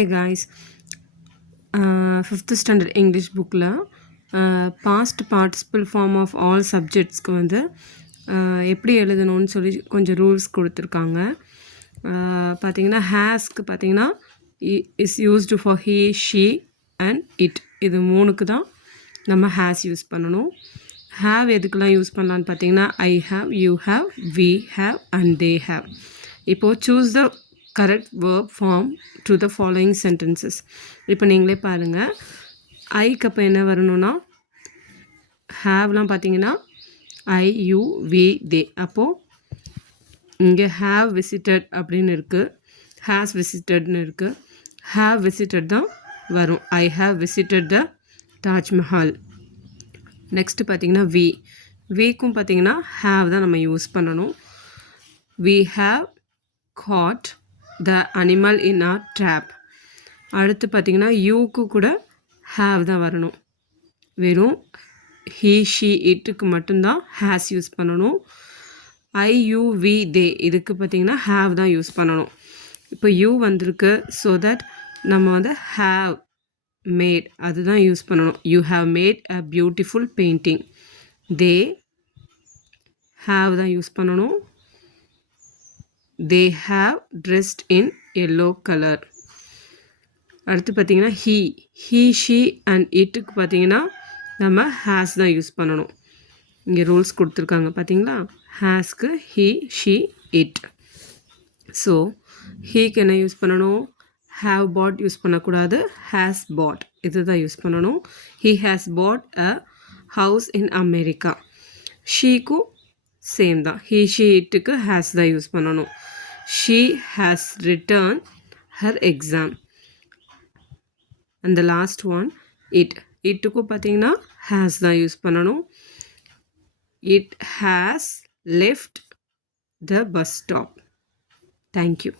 Hey guys, 5th standard English bookல past participle form of all subjectsக்கு வந்து எப்படி எழுதணும்னு சொல்லி கொஞ்சம் ரூல்ஸ் கொடுத்துருக்காங்க. பார்த்தீங்கன்னா ஹேஸ்க்கு பார்த்தீங்கன்னா is used for he she and it, இது மூணுக்கு தான் நம்ம ஹேஸ் யூஸ் பண்ணணும். ஹேவ் எதுக்கெல்லாம் யூஸ் பண்ணலான்னு பார்த்தீங்கன்னா I have, you have, we have and they have. இப்போது choose the correct verb form to the following sentences. இப்போ நீங்களே பாருங்கள், ஐக்கு அப்போ என்ன வரணும்னா ஹேவ்லாம் பார்த்தீங்கன்னா ஐ யூ வி தே. அப்போது இங்கே ஹேவ் விசிட்டட் அப்படின்னு இருக்குது, ஹேஸ் விசிட்டட்னு இருக்குது. ஹேவ் விசிட்டட் தான் வரும். I have visited the Taj Mahal. Next பார்த்தீங்கன்னா வீக்கும் பார்த்தீங்கன்னா ஹேவ் தான் நம்ம யூஸ் பண்ணணும். We have got the animal in our trap. அடுத்து பார்த்திங்கன்னா யூக்கு கூட ஹேவ் தான் வரணும். வெறும் ஹீ ஷீ இட்டுக்கு மட்டும்தான் ஹேஸ் யூஸ் பண்ணணும். ஐ யூ வி தே இதுக்கு பார்த்திங்கன்னா ஹேவ் தான் யூஸ் பண்ணணும். இப்போ யூ வந்திருக்கு, ஸோ தட் நம்ம வந்து ஹேவ் மேட் அதுதான் யூஸ் பண்ணணும். You have made a beautiful painting. They have தான் யூஸ் பண்ணணும். they have dressed in yellow color. அடுத்து பார்த்தீங்கன்னா he she and itக்கு பார்த்தீங்கன்னா நம்ம has தான் யூஸ் பண்ணணும். இங்கே ரூல்ஸ் கொடுத்துருக்காங்க பார்த்தீங்களா, ஹேஸ்க்கு he she it. ஸோ ஹீக்கு என்ன யூஸ் பண்ணணும், have bought யூஸ் பண்ணக்கூடாது, has bought இது தான் யூஸ் பண்ணணும். he has bought a house in America. ஷீக்கும் சேம் தான், he she itக்கு has தான் யூஸ் பண்ணணும். she has returned her exam. and the last one itக்கு பார்த்தீங்கன்னா has தான் யூஸ் பண்ணணும். it has left the bus stop. Thank you.